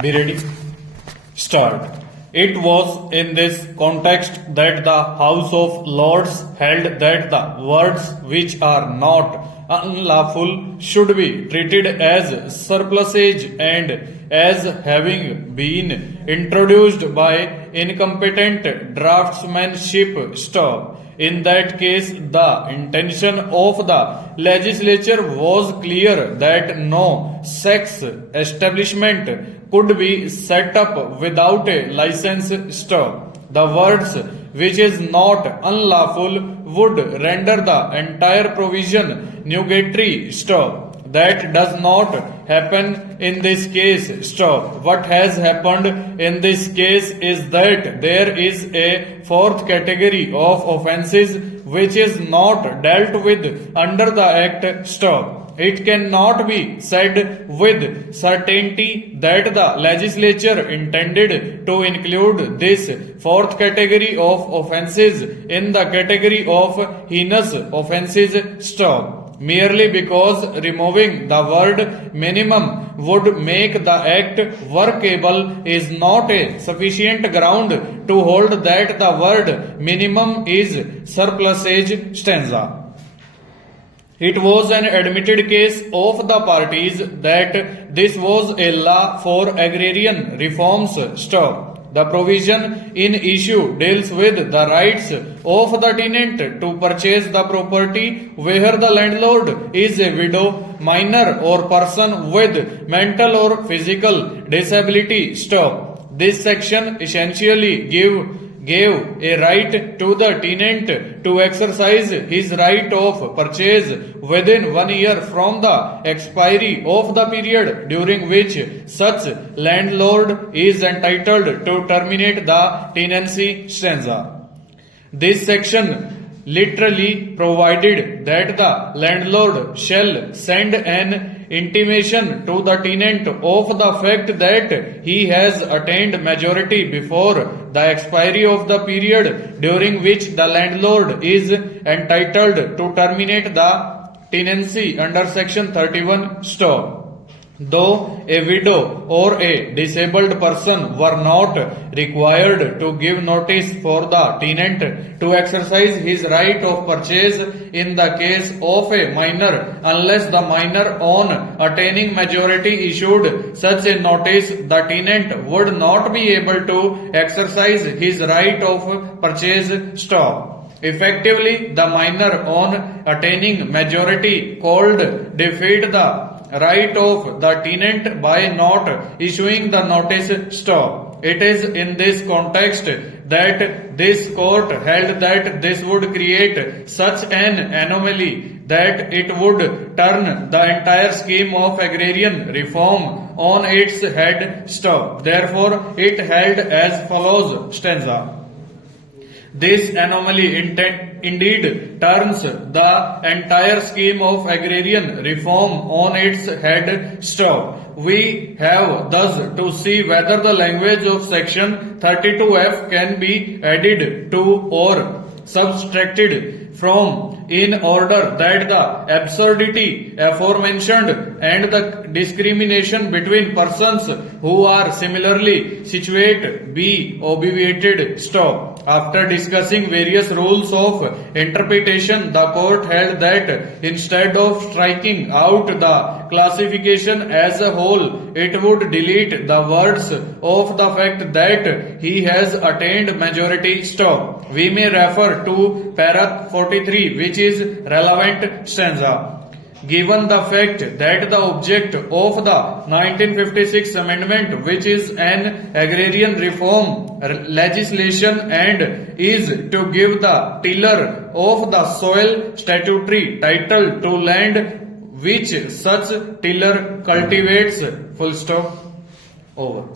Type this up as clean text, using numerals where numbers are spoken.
Be ready. Start. It was in this context that the House of Lords held that the words which are not unlawful should be treated as surplusage and as having been introduced by incompetent draftsmanship. Stop. In that case, the intention of the legislature was clear that no sex establishment could be set up without a license. Stop. The words which is not unlawful would render the entire provision nugatory. Stop. That does not happen in this case. Stop. What has happened in this case is that there is a fourth category of offences which is not dealt with under the Act. Stop. It cannot be said with certainty that the legislature intended to include this fourth category of offences in the category of heinous offences. Stop. Merely because removing the word minimum would make the act workable is not a sufficient ground to hold that the word minimum is surplusage. Stanza. It was an admitted case of the parties that this was a law for agrarian reforms. Stop. The provision in issue deals with the rights of the tenant to purchase the property where the landlord is a widow, minor or person with mental or physical disability. Stop. This section essentially gave a right to the tenant to exercise his right of purchase within 1 year from the expiry of the period during which such landlord is entitled to terminate the tenancy. Stanza. This section literally provided that the landlord shall send an intimation to the tenant of the fact that he has attained majority before the expiry of the period during which the landlord is entitled to terminate the tenancy under section 31. Stop. Though a widow or a disabled person were not required to give notice for the tenant to exercise his right of purchase in the case of a minor, unless the minor on attaining majority issued such a notice, the tenant would not be able to exercise his right of purchase. Stop. Effectively, the minor on attaining majority could defeat the right of the tenant by not issuing the notice. Stop. It is in this context that this court held that this would create such an anomaly that it would turn the entire scheme of agrarian reform on its head. Stop. Therefore, it held as follows. Stanza. This anomaly indeed turns the entire scheme of agrarian reform on its head. Stop. We have thus to see whether the language of section 32F can be added to or subtracted from in order that the absurdity aforementioned and the discrimination between persons who are similarly situated be obviated. Stop. After discussing various rules of interpretation, the court held that instead of striking out the classification as a whole, it would delete the words of the fact that he has attained majority. Stop. We may refer to para 43, which is relevant. Stanza. Given the fact that the object of the 1956 amendment, which is an agrarian reform legislation and is to give the tiller of the soil statutory title to land which such tiller cultivates. Full stop. Over.